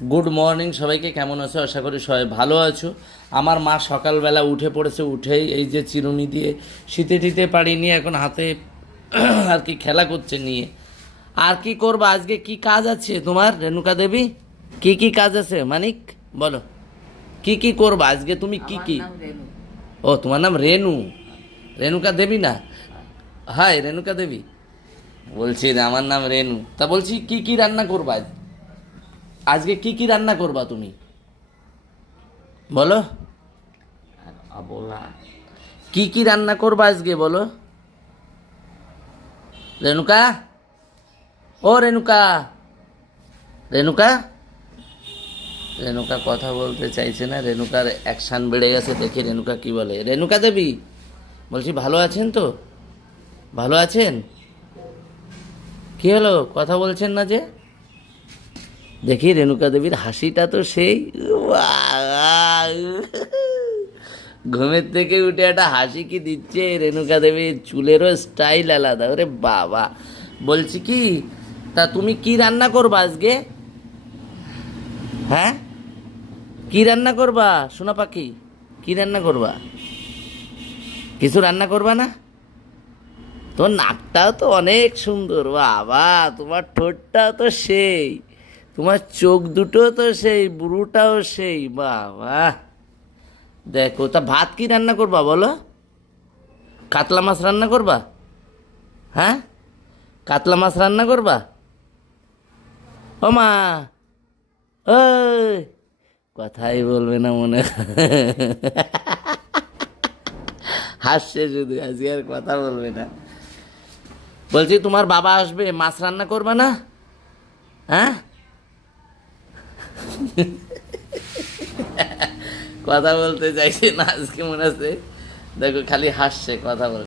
Good morning সবাইকে, কেমন আছো? আশা করি সবাই ভালো আছো। আমার মা সকালবেলা উঠে পড়েছে, উঠেই এই যে চিরুনি দিয়ে শীতে টিতে পারিনি, এখন হাতে আর কি খেলা করছে নিয়ে। আর কি করবা আজকে? কি কাজ আছে তোমার রেণুকা দেবী? কি কি কাজ আছে মানিক, বলো। কি কি করবা আজকে তুমি? কি আমার কি? নাম রেনু। ও, তোমার নাম রেনু? রেণুকা দেবী না? হাই রেণুকা দেবী বলছি, আমার নাম রেনু। তা বলছি কি কি রান্না করবা আজকে? কি কি রান্না করবা তুমি, বলো। আর অবলা। কি কি রান্না করবা আজকে, বলো। রেণুকা, ও রেণুকা, রেণুকা, রেণুকা কথা বলতে চাইছে না। রেণুকার অ্যাকশান বেড়ে গেছে, দেখি রেণুকা কি বলে। রেণুকা দেবী বলছি, ভালো আছেন তো? ভালো আছেন? কি হলো, কথা বলছেন না যে? দেখি রেণুকা দেবীর হাসিটা তো সেই, ঘুমের থেকে উঠে একটা হাসি কি দিচ্ছে রেণুকা দেবীর, চুলেরও স্টাইল আলাদা। ওরে বাবা, বলছি কি, তা তুমি কি রান্না করবা আজকে? হ্যাঁ, কি রান্না করবা সোনা পাখি? কি রান্না করবা? কিছু রান্না করবা না? তোমার নাকটাও তো অনেক সুন্দর, বাবা। তোমার ঠোঁটটাও তো সেই, তোমার চোখ দুটো তো সেই, বুড়োটাও সেই, বাবা। দেখো, তা ভাত কি রান্না করবা বলো? কাতলা মাছ রান্না করবা? হ্যাঁ, কাতলা মাছ রান্না করবা? ও মা, ওই, কথাই বলবে না মনে হাসছে শুধু, আজকে আর কথা বলবে না। বলছি তোমার বাবা আসবে, মাছ রান্না করবা না? হ্যাঁ, কথা বলতে চাইছে না আজকে, মনে আছে। দেখো খালি হাসছে, কথা বল।